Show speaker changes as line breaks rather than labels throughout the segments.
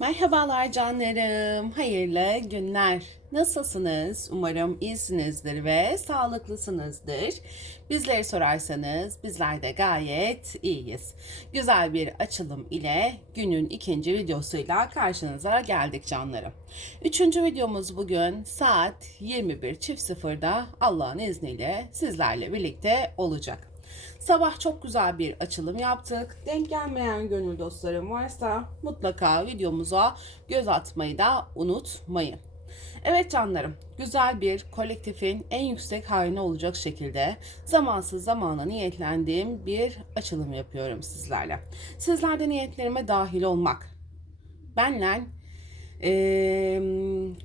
Merhabalar canlarım, hayırlı günler. Nasılsınız? Umarım iyisinizdir ve sağlıklısınızdır. Bizleri sorarsanız bizler de gayet iyiyiz. Güzel bir açılım ile günün ikinci videosuyla karşınıza geldik canlarım. Üçüncü videomuz bugün saat 21.00'da Allah'ın izniyle sizlerle birlikte olacak. Sabah çok güzel bir açılım yaptık. Denk gelmeyen gönül dostlarım varsa mutlaka videomuza göz atmayı da unutmayın. Evet canlarım, güzel bir kolektifin en yüksek haline olacak şekilde zamansız zamana niyetlendiğim bir açılım yapıyorum sizlerle. Sizler de niyetlerime dahil olmak, benle ee,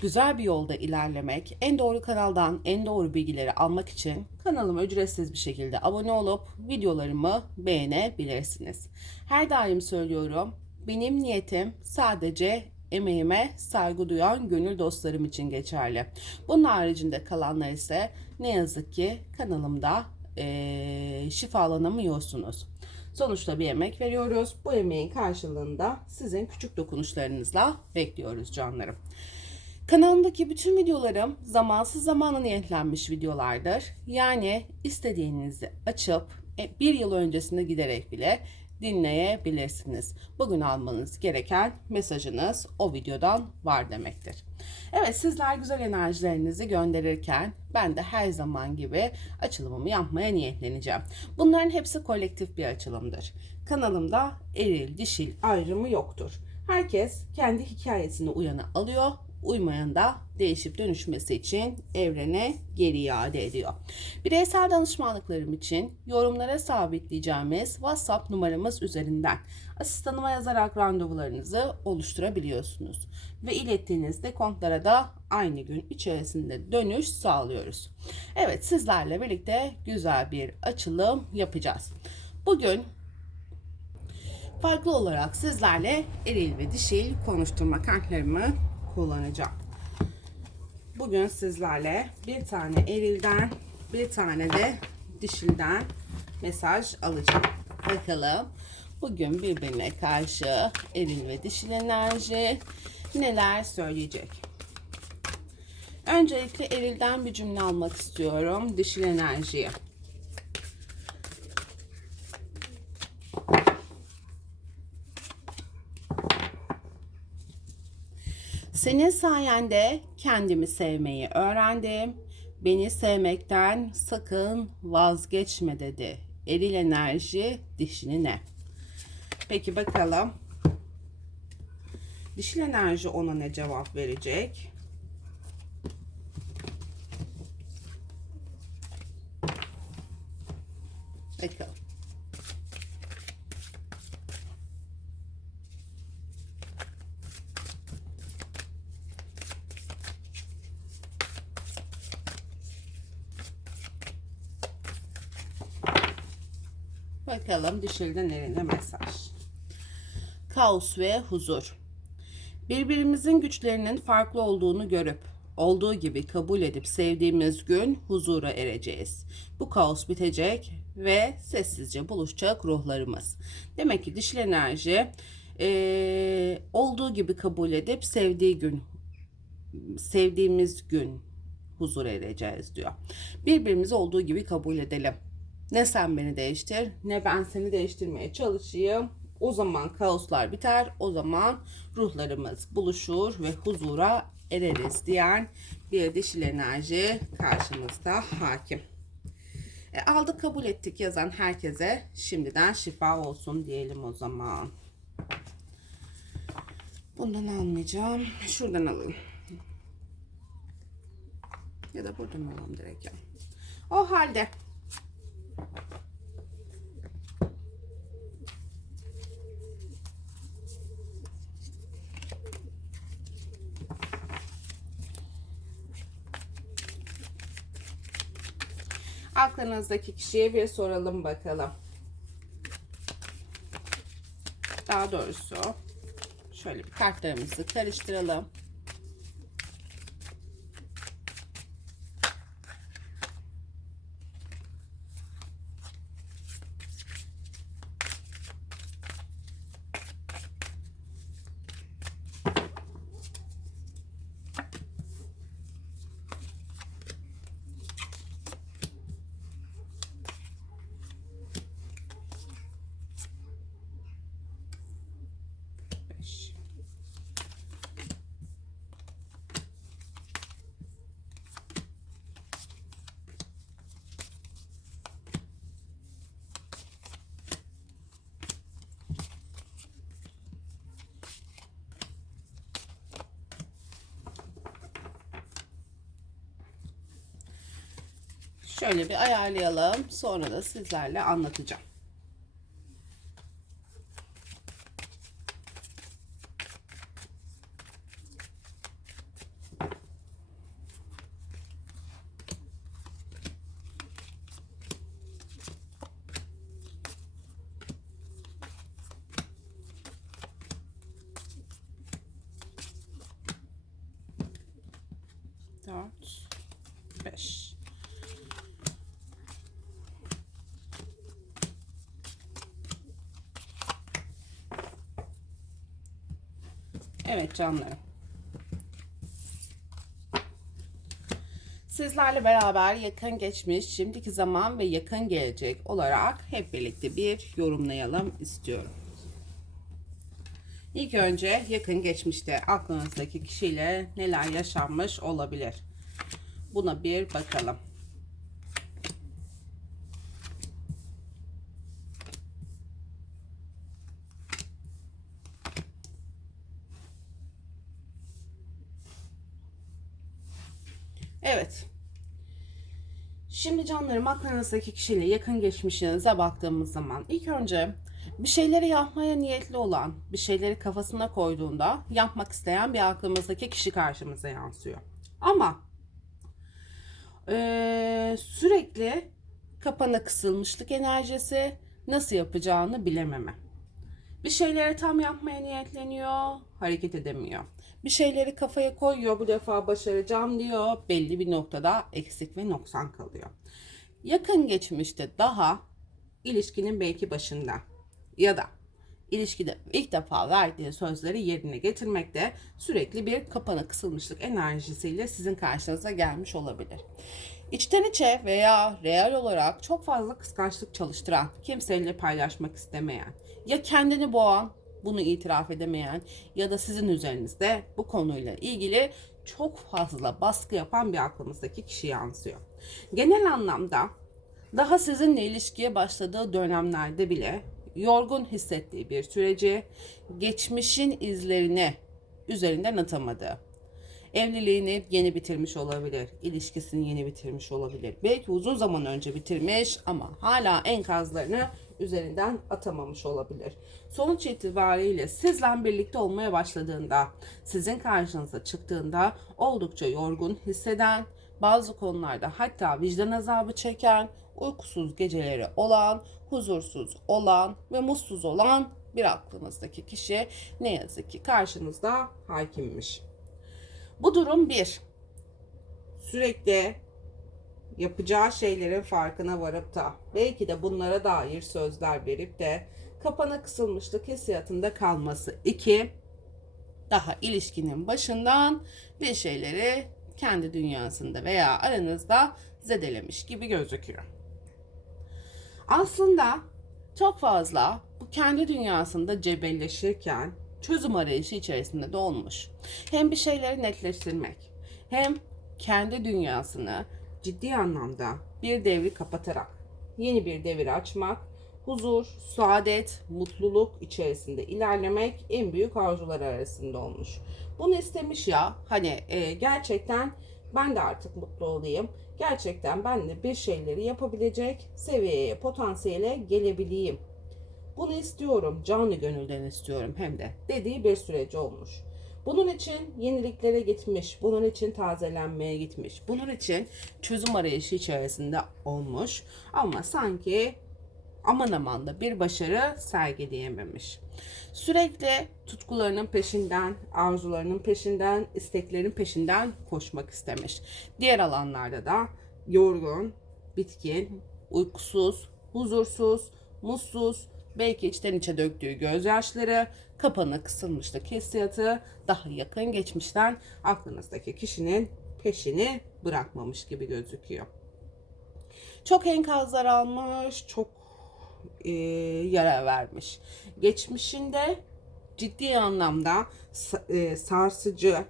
güzel bir yolda ilerlemek, en doğru kanaldan en doğru bilgileri almak için kanalıma ücretsiz bir şekilde abone olup videolarımı beğenebilirsiniz. Her daim söylüyorum, benim niyetim sadece emeğime saygı duyan gönül dostlarım için geçerli. Bunun haricinde kalanlar ise ne yazık ki kanalımda ee, şifalanamıyorsunuz. Sonuçta bir emek veriyoruz. Bu emeğin karşılığında sizin küçük dokunuşlarınızla bekliyoruz canlarım. Kanalımdaki bütün videolarım zamansız zamana niyetlenmiş videolardır. Yani istediğinizi açıp e, bir yıl öncesine giderek bile dinleyebilirsiniz. Bugün almanız gereken mesajınız o videodan var demektir. Evet sizler güzel enerjilerinizi gönderirken ben de her zaman gibi açılımımı yapmaya niyetleneceğim. Bunların hepsi kolektif bir açılımdır. Kanalımda eril dişil ayrımı yoktur. Herkes kendi hikayesini uyanı alıyor uymayan da değişip dönüşmesi için evrene geri iade ediyor. Bireysel danışmanlıklarım için yorumlara sabitleyeceğimiz WhatsApp numaramız üzerinden asistanıma yazarak randevularınızı oluşturabiliyorsunuz. Ve ilettiğiniz dekontlara da aynı gün içerisinde dönüş sağlıyoruz. Evet sizlerle birlikte güzel bir açılım yapacağız. Bugün farklı olarak sizlerle eril ve dişil konuşturma kartlarımı kullanacağım. Bugün sizlerle bir tane erilden bir tane de dişilden mesaj alacağım. Bakalım bugün birbirine karşı eril ve dişil enerji neler söyleyecek. Öncelikle erilden bir cümle almak istiyorum dişil enerjiye. Senin sayende kendimi sevmeyi öğrendim. Beni sevmekten sakın vazgeçme dedi. Eril enerji dişini ne? Peki bakalım. Dişil enerji ona ne cevap verecek? Bakalım. Bakalım dişilden eline mesaj. Kaos ve huzur. Birbirimizin güçlerinin farklı olduğunu görüp olduğu gibi kabul edip sevdiğimiz gün huzura ereceğiz. Bu kaos bitecek ve sessizce buluşacak ruhlarımız. Demek ki dişil enerji e, olduğu gibi kabul edip sevdiği gün sevdiğimiz gün huzur ereceğiz diyor. Birbirimizi olduğu gibi kabul edelim. Ne sen beni değiştir ne ben seni değiştirmeye çalışayım. O zaman kaoslar biter. O zaman ruhlarımız buluşur ve huzura ereriz diyen bir dişil enerji karşımızda hakim. E, aldık kabul ettik yazan herkese şimdiden şifa olsun diyelim o zaman. Bundan almayacağım. Şuradan alalım. Ya da buradan alalım direkt. O halde Aklınızdaki kişiye bir soralım bakalım. Daha doğrusu şöyle bir kartlarımızı karıştıralım. Şöyle bir ayarlayalım. Sonra da sizlerle anlatacağım. Evet canlarım. Sizlerle beraber yakın geçmiş, şimdiki zaman ve yakın gelecek olarak hep birlikte bir yorumlayalım istiyorum. İlk önce yakın geçmişte aklınızdaki kişiyle neler yaşanmış olabilir? Buna bir bakalım. Evet. Canlarım aklınızdaki kişiyle yakın geçmişinize baktığımız zaman ilk önce bir şeyleri yapmaya niyetli olan, bir şeyleri kafasına koyduğunda yapmak isteyen bir aklımızdaki kişi karşımıza yansıyor. Ama eee, sürekli kapana kısılmışlık enerjisi nasıl yapacağını bilememe. Bir şeyleri tam yapmaya niyetleniyor, hareket edemiyor. Bir şeyleri kafaya koyuyor, bu defa başaracağım diyor. Belli bir noktada eksik ve noksan kalıyor. Yakın geçmişte daha ilişkinin belki başında ya da ilişkide ilk defa verdiği sözleri yerine getirmekte sürekli bir kapana kısılmışlık enerjisiyle sizin karşınıza gelmiş olabilir. İçten içe veya real olarak çok fazla kıskançlık çalıştıran, kimseyle paylaşmak istemeyen, ya kendini boğan, bunu itiraf edemeyen ya da sizin üzerinizde bu konuyla ilgili çok fazla baskı yapan bir aklımızdaki kişi yansıyor. Genel anlamda daha sizinle ilişkiye başladığı dönemlerde bile yorgun hissettiği bir süreci geçmişin izlerini üzerinden atamadı. Evliliğini yeni bitirmiş olabilir, ilişkisini yeni bitirmiş olabilir. Belki uzun zaman önce bitirmiş ama hala enkazlarını üzerinden atamamış olabilir. Sonuç itibariyle sizle birlikte olmaya başladığında, sizin karşınıza çıktığında oldukça yorgun hisseden, bazı konularda hatta vicdan azabı çeken, uykusuz geceleri olan, huzursuz olan ve mutsuz olan bir aklınızdaki kişi ne yazık ki karşınızda hakimmiş. Bu durum bir. Sürekli yapacağı şeylerin farkına varıp da belki de bunlara dair sözler verip de kapana kısılmışlık hissiyatında kalması. İki, daha ilişkinin başından bir şeyleri kendi dünyasında veya aranızda zedelemiş gibi gözüküyor. Aslında çok fazla bu kendi dünyasında cebelleşirken çözüm arayışı içerisinde de olmuş. Hem bir şeyleri netleştirmek hem kendi dünyasını ciddi anlamda bir devri kapatarak yeni bir devir açmak, huzur, saadet, mutluluk içerisinde ilerlemek en büyük arzular arasında olmuş. Bunu istemiş ya hani e, gerçekten ben de artık mutlu olayım. Gerçekten ben de bir şeyleri yapabilecek seviyeye, potansiyele gelebileyim. Bunu istiyorum, canlı gönülden istiyorum hem de dediği bir süreci olmuş. Bunun için yeniliklere gitmiş, bunun için tazelenmeye gitmiş, bunun için çözüm arayışı içerisinde olmuş ama sanki aman aman da bir başarı sergileyememiş. Sürekli tutkularının peşinden, arzularının peşinden, isteklerin peşinden koşmak istemiş. Diğer alanlarda da yorgun, bitkin, uykusuz, huzursuz, mutsuz, belki içten içe döktüğü gözyaşları, kapanı kısılmışlık hissiyatı daha yakın geçmişten aklınızdaki kişinin peşini bırakmamış gibi gözüküyor. Çok enkazlar almış, çok e, yara vermiş. Geçmişinde ciddi anlamda e, sarsıcı,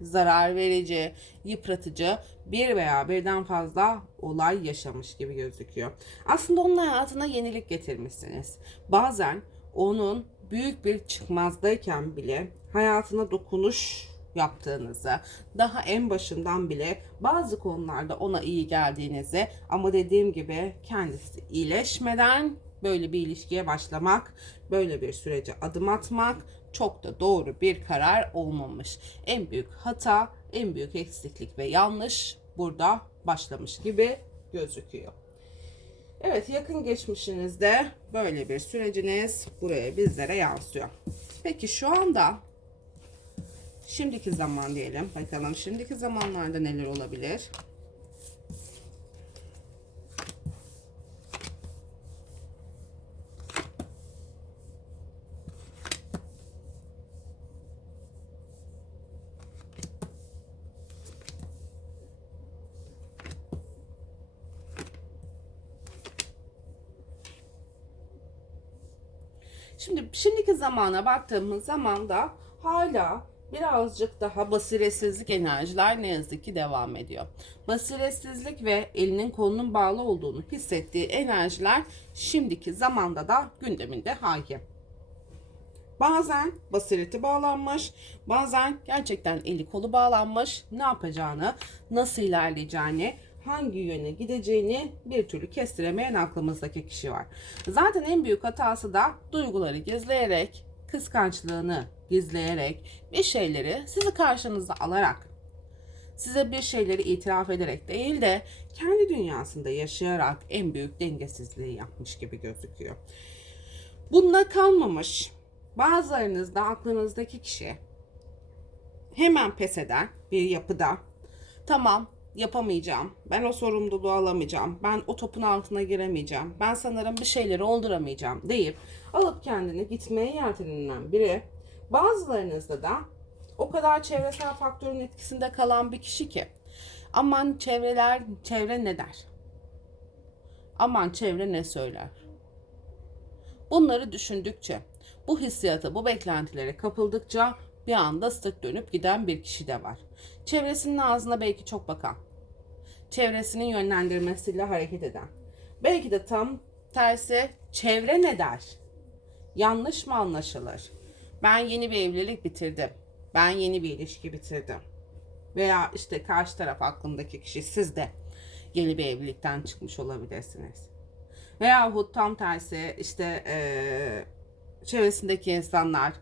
zarar verici, yıpratıcı bir veya birden fazla olay yaşamış gibi gözüküyor. Aslında onun hayatına yenilik getirmişsiniz. Bazen onun büyük bir çıkmazdayken bile hayatına dokunuş yaptığınızı, daha en başından bile bazı konularda ona iyi geldiğinizi ama dediğim gibi kendisi iyileşmeden böyle bir ilişkiye başlamak, böyle bir sürece adım atmak çok da doğru bir karar olmamış. En büyük hata, en büyük eksiklik ve yanlış burada başlamış gibi gözüküyor. Evet yakın geçmişinizde böyle bir süreciniz buraya bizlere yansıyor. Peki şu anda şimdiki zaman diyelim. Bakalım şimdiki zamanlarda neler olabilir? Şimdi şimdiki zamana baktığımız zaman da hala birazcık daha basiretsizlik enerjiler ne yazık ki devam ediyor. Basiretsizlik ve elinin kolunun bağlı olduğunu hissettiği enerjiler şimdiki zamanda da gündeminde hakim. Bazen basireti bağlanmış, bazen gerçekten eli kolu bağlanmış, ne yapacağını, nasıl ilerleyeceğini, hangi yöne gideceğini bir türlü kestiremeyen aklımızdaki kişi var. Zaten en büyük hatası da duyguları gizleyerek, kıskançlığını gizleyerek, bir şeyleri sizi karşınıza alarak, size bir şeyleri itiraf ederek değil de kendi dünyasında yaşayarak en büyük dengesizliği yapmış gibi gözüküyor. Bununla kalmamış. Bazılarınız da aklınızdaki kişi hemen pes eden bir yapıda tamam yapamayacağım. Ben o sorumluluğu alamayacağım. Ben o topun altına giremeyeceğim. Ben sanırım bir şeyleri olduramayacağım deyip alıp kendini gitmeye yeltenilen biri. Bazılarınızda da o kadar çevresel faktörün etkisinde kalan bir kişi ki aman çevreler çevre ne der? Aman çevre ne söyler? Bunları düşündükçe, bu hissiyata, bu beklentilere kapıldıkça bir anda sırt dönüp giden bir kişi de var. Çevresinin ağzına belki çok bakan, çevresinin yönlendirmesiyle hareket eden. Belki de tam tersi çevre ne der? Yanlış mı anlaşılır? Ben yeni bir evlilik bitirdim. Ben yeni bir ilişki bitirdim. Veya işte karşı taraf aklımdaki kişi siz de yeni bir evlilikten çıkmış olabilirsiniz. Veyahut tam tersi işte ee, çevresindeki insanlar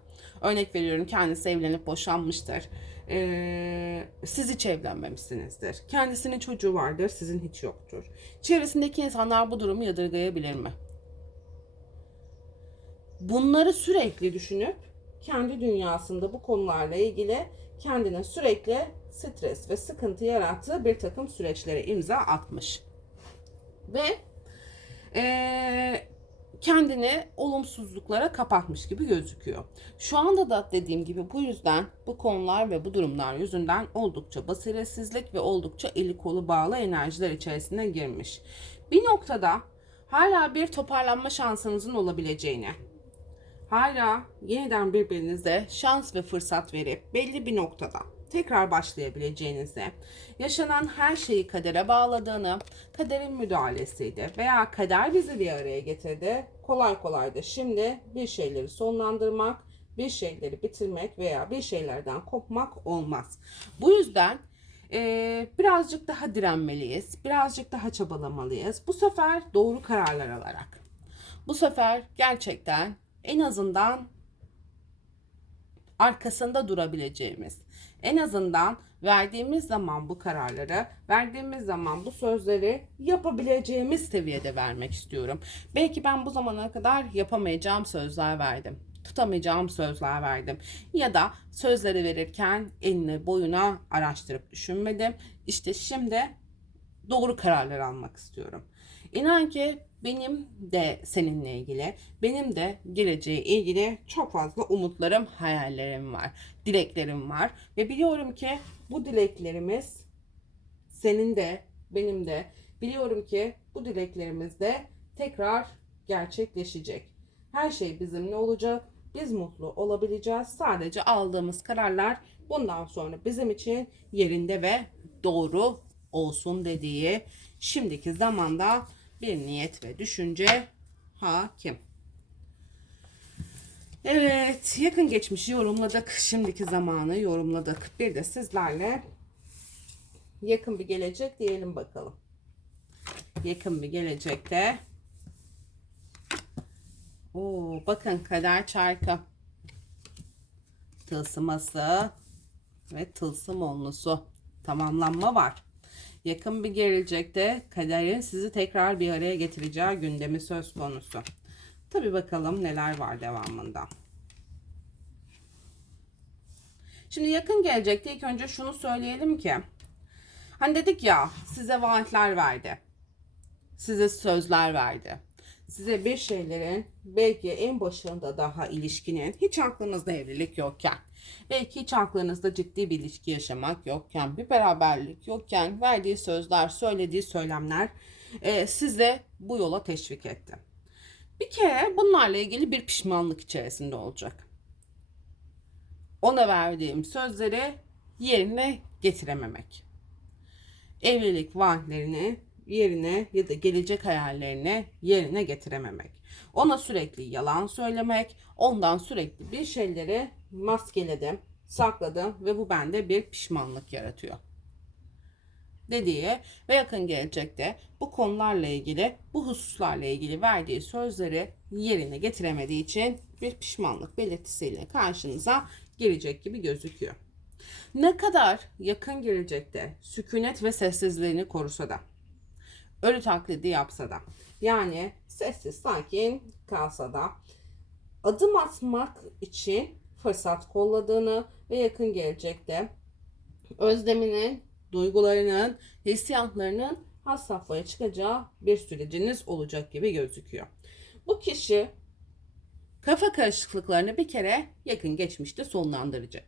örnek veriyorum kendisi evlenip boşanmıştır e, siz hiç evlenmemişsinizdir. Kendisinin çocuğu vardır, sizin hiç yoktur. Çevresindeki insanlar bu durumu yadırgayabilir mi? Bunları sürekli düşünüp kendi dünyasında bu konularla ilgili kendine sürekli stres ve sıkıntı yarattığı bir takım süreçlere imza atmış. Ve ee, kendini olumsuzluklara kapatmış gibi gözüküyor. Şu anda da dediğim gibi bu yüzden bu konular ve bu durumlar yüzünden oldukça basiretsizlik ve oldukça eli kolu bağlı enerjiler içerisine girmiş. Bir noktada hala bir toparlanma şansınızın olabileceğini, hala yeniden birbirinize şans ve fırsat verip belli bir noktada tekrar başlayabileceğinizi, yaşanan her şeyi kadere bağladığını, kaderin müdahalesiydi veya kader bizi bir araya getirdi. Kolay kolay da şimdi bir şeyleri sonlandırmak, bir şeyleri bitirmek veya bir şeylerden kopmak olmaz. Bu yüzden e, birazcık daha direnmeliyiz, birazcık daha çabalamalıyız. Bu sefer doğru kararlar alarak. Bu sefer gerçekten en azından arkasında durabileceğimiz, en azından verdiğimiz zaman bu kararları, verdiğimiz zaman bu sözleri yapabileceğimiz seviyede vermek istiyorum. Belki ben bu zamana kadar yapamayacağım sözler verdim. Tutamayacağım sözler verdim. Ya da sözleri verirken eline boyuna araştırıp düşünmedim. İşte şimdi doğru kararlar almak istiyorum. İnan ki benim de seninle ilgili, benim de geleceğe ilgili çok fazla umutlarım, hayallerim var, dileklerim var. Ve biliyorum ki bu dileklerimiz senin de, benim de biliyorum ki bu dileklerimiz de tekrar gerçekleşecek. Her şey bizimle olacak. Biz mutlu olabileceğiz. Sadece aldığımız kararlar bundan sonra bizim için yerinde ve doğru olsun dediği şimdiki zamanda bir niyet ve düşünce hakim. Evet, yakın geçmişi yorumladık. Şimdiki zamanı yorumladık. Bir de sizlerle yakın bir gelecek diyelim bakalım. Yakın bir gelecekte. Oo, bakın kader çarkı. Tılsıması ve tılsım onlusu. Tamamlanma var. Yakın bir gelecekte kaderin sizi tekrar bir araya getireceği gündemi söz konusu. Tabi bakalım neler var devamında. Şimdi yakın gelecekte ilk önce şunu söyleyelim ki hani dedik ya size vaatler verdi. Size sözler verdi. Size bir şeylerin belki en başında daha ilişkinin hiç aklınızda evlilik yokken belki hiç aklınızda ciddi bir ilişki yaşamak yokken bir beraberlik yokken verdiği sözler söylediği söylemler e, size bu yola teşvik etti. Bir kere bunlarla ilgili bir pişmanlık içerisinde olacak. Ona verdiğim sözleri yerine getirememek. Evlilik vaatlerini yerine ya da gelecek hayallerini yerine getirememek. Ona sürekli yalan söylemek, ondan sürekli bir şeyleri maskeledim, sakladım ve bu bende bir pişmanlık yaratıyor dediği ve yakın gelecekte bu konularla ilgili, bu hususlarla ilgili verdiği sözleri yerine getiremediği için bir pişmanlık belirtisiyle karşınıza gelecek gibi gözüküyor. Ne kadar yakın gelecekte sükunet ve sessizliğini korusa da, ölü taklidi yapsa da, yani sessiz sakin kalsa da, adım atmak için fırsat kolladığını ve yakın gelecekte özleminin duygularının, hissiyatlarının has çıkacağı bir süreciniz olacak gibi gözüküyor. Bu kişi kafa karışıklıklarını bir kere yakın geçmişte sonlandıracak.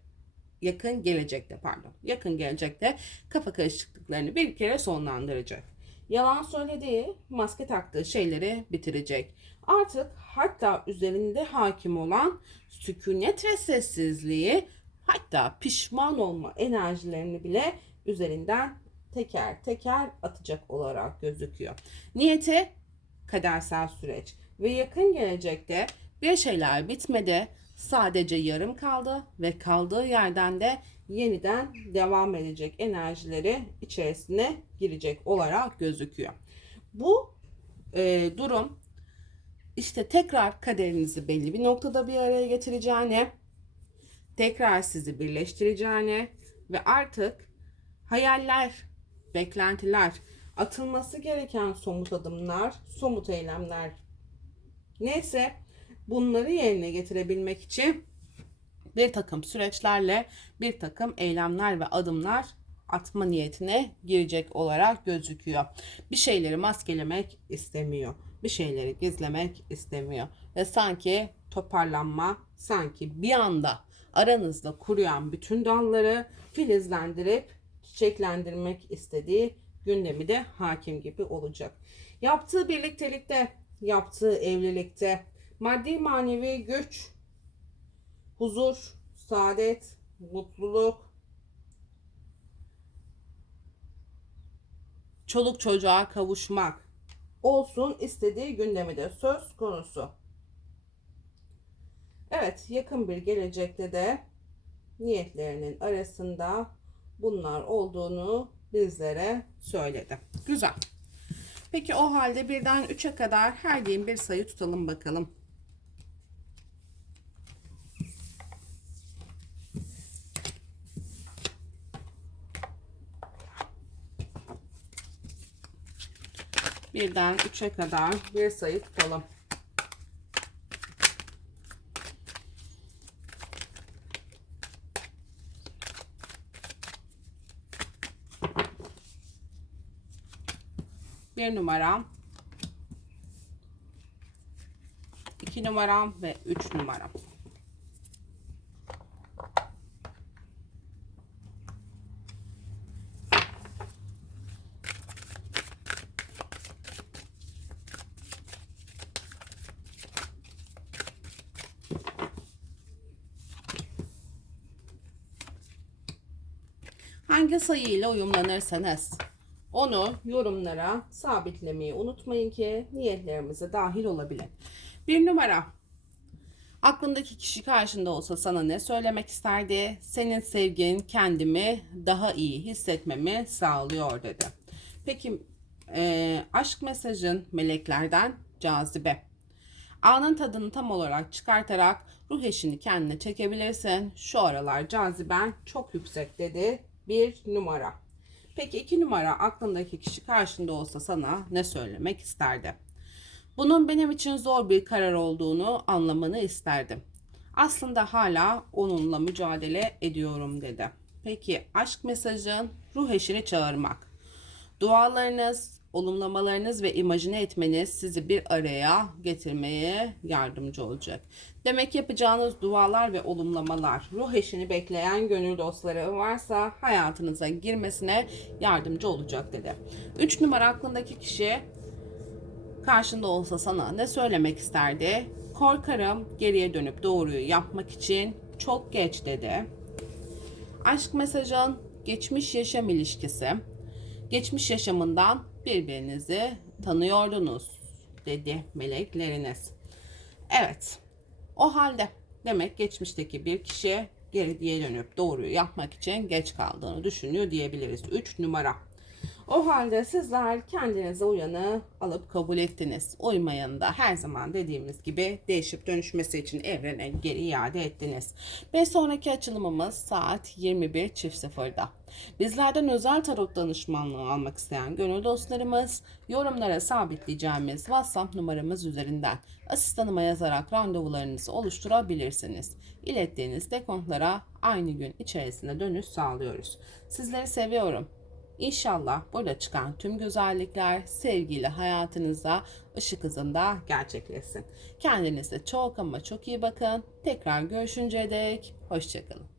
Yakın gelecekte pardon. Yakın gelecekte kafa karışıklıklarını bir kere sonlandıracak. Yalan söylediği, maske taktığı şeyleri bitirecek. Artık hatta üzerinde hakim olan sükunet ve sessizliği hatta pişman olma enerjilerini bile üzerinden teker teker atacak olarak gözüküyor. Niyeti kadersel süreç ve yakın gelecekte bir şeyler bitmedi, sadece yarım kaldı ve kaldığı yerden de yeniden devam edecek enerjileri içerisine girecek olarak gözüküyor. Bu e, durum işte tekrar kaderinizi belli bir noktada bir araya getireceğini, tekrar sizi birleştireceğini ve artık hayaller, beklentiler, atılması gereken somut adımlar, somut eylemler neyse bunları yerine getirebilmek için bir takım süreçlerle bir takım eylemler ve adımlar atma niyetine girecek olarak gözüküyor. Bir şeyleri maskelemek istemiyor. Bir şeyleri gizlemek istemiyor. Ve sanki toparlanma, sanki bir anda aranızda kuruyan bütün dalları filizlendirip çiçeklendirmek istediği gündemi de hakim gibi olacak. Yaptığı birliktelikte, yaptığı evlilikte maddi manevi güç, huzur, saadet, mutluluk, çoluk çocuğa kavuşmak olsun istediği gündemi de söz konusu. Evet, yakın bir gelecekte de niyetlerinin arasında bunlar olduğunu bizlere söyledi. Güzel. Peki o halde birden 3'e kadar her gün bir sayı tutalım bakalım. Birden 3'e kadar bir sayı tutalım. bir numaram, iki numaram ve üç numaram. Hangi sayıyla uyumlanırsanız onu yorumlara sabitlemeyi unutmayın ki niyetlerimize dahil olabilir. Bir numara. Aklındaki kişi karşında olsa sana ne söylemek isterdi? Senin sevgin kendimi daha iyi hissetmemi sağlıyor dedi. Peki e, aşk mesajın meleklerden cazibe. Anın tadını tam olarak çıkartarak ruh eşini kendine çekebilirsin. Şu aralar caziben çok yüksek dedi. Bir numara. Peki iki numara aklındaki kişi karşında olsa sana ne söylemek isterdi? Bunun benim için zor bir karar olduğunu anlamanı isterdim. Aslında hala onunla mücadele ediyorum dedi. Peki aşk mesajın ruh eşini çağırmak. Dualarınız, olumlamalarınız ve imajine etmeniz sizi bir araya getirmeye yardımcı olacak. Demek yapacağınız dualar ve olumlamalar ruh eşini bekleyen gönül dostları varsa hayatınıza girmesine yardımcı olacak dedi. 3 numara aklındaki kişi karşında olsa sana ne söylemek isterdi? Korkarım geriye dönüp doğruyu yapmak için çok geç dedi. Aşk mesajın geçmiş yaşam ilişkisi. Geçmiş yaşamından birbirinizi tanıyordunuz dedi melekleriniz. Evet. O halde demek geçmişteki bir kişi geriye dönüp doğruyu yapmak için geç kaldığını düşünüyor diyebiliriz. 3 numara. O halde sizler kendinize uyanı alıp kabul ettiniz. Uymayanı da her zaman dediğimiz gibi değişip dönüşmesi için evrene geri iade ettiniz. Ve sonraki açılımımız saat 21.00'da. Bizlerden özel tarot danışmanlığı almak isteyen gönül dostlarımız yorumlara sabitleyeceğimiz WhatsApp numaramız üzerinden asistanıma yazarak randevularınızı oluşturabilirsiniz. İlettiğiniz dekontlara aynı gün içerisinde dönüş sağlıyoruz. Sizleri seviyorum. İnşallah burada çıkan tüm güzellikler sevgiyle hayatınıza ışık hızında gerçekleşsin. Kendinize çok ama çok iyi bakın. Tekrar görüşünceye dek hoşçakalın.